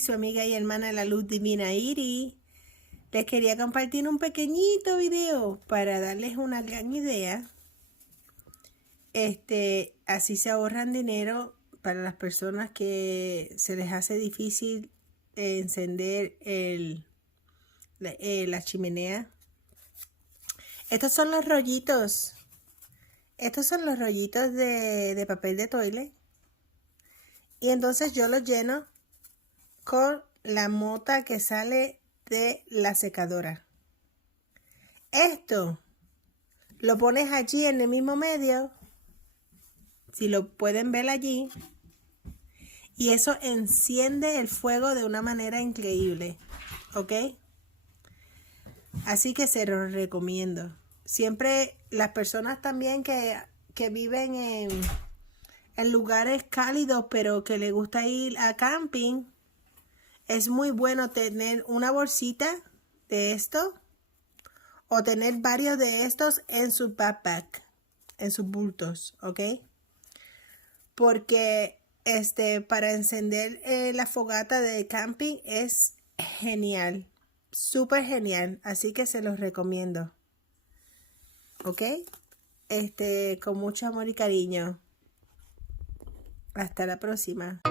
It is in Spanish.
su amiga y hermana La Luz Divina Iri. Les quería compartir un pequeñito video para darles una gran idea. Así se ahorran dinero para las personas que se les hace difícil encender la chimenea. Estos son los rollitos. Estos son los rollitos de papel de toilet. Y entonces yo los lleno con la mota que sale de la secadora. Esto lo pones allí en el mismo medio, si lo pueden ver allí, y eso enciende el fuego de una manera increíble, ¿ok? Así que se los recomiendo. Siempre las personas también que viven en lugares cálidos, pero que les gusta ir a camping, es muy bueno tener una bolsita de esto o tener varios de estos en su backpack, en sus bultos, ¿ok? Porque para encender la fogata de camping es genial, súper genial, así que se los recomiendo, ¿ok? Con mucho amor y cariño. Hasta la próxima.